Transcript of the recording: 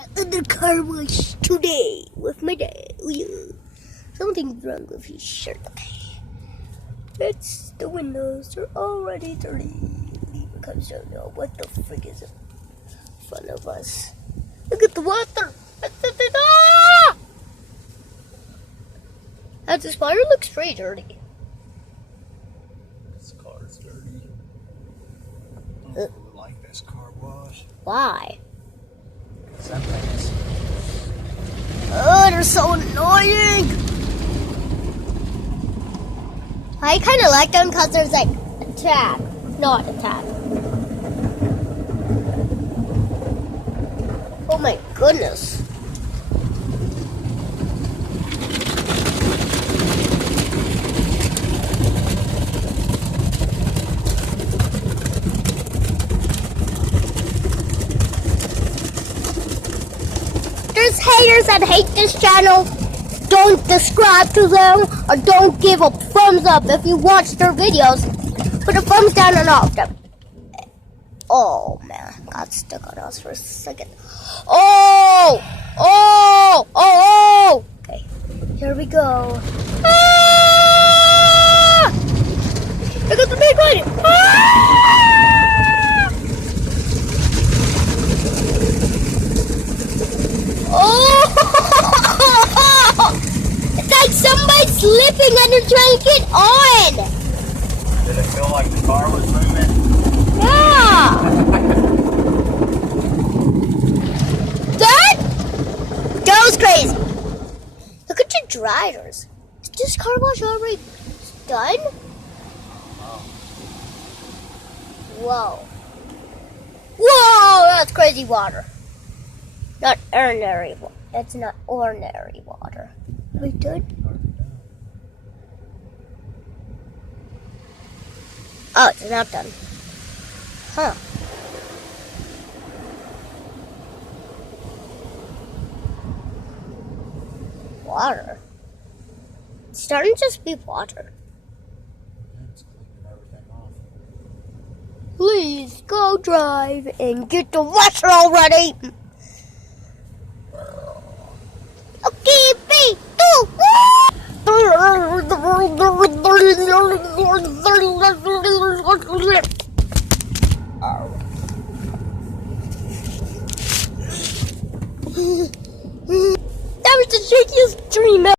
At the car wash today with my dad. Something's wrong with his shirt. It's the windows are already dirty because I don't know what the frig is in front of us. Look at the water. And this water looks pretty dirty. This car is dirty. I don't really like this car wash. Why? Sometimes. Oh, they're so annoying. I kind of like them because there's like a tag, not a tag. Oh my goodness. There's haters that hate this channel. Don't subscribe to them or don't give a thumbs up if you watch their videos. Put a thumbs down on all of them. Oh man, got stuck on us for a second. Oh! Okay, here we go. Ah! Look at the big one! Ah! Oh! It's like somebody's slipping and they're trying to get on. Did it feel like the car was moving? Yeah. That was crazy. Look at your dryers. Is this car wash already done? Whoa. Whoa, that's crazy water. Not ordinary water. It's not ordinary water. Are we done? Oh, it's not done. Huh. Water. It's starting to just be water. It's cleaning everything off. Please go drive and get the washer already. Okay, 3, 2, 1. That was the shakiest dream ever.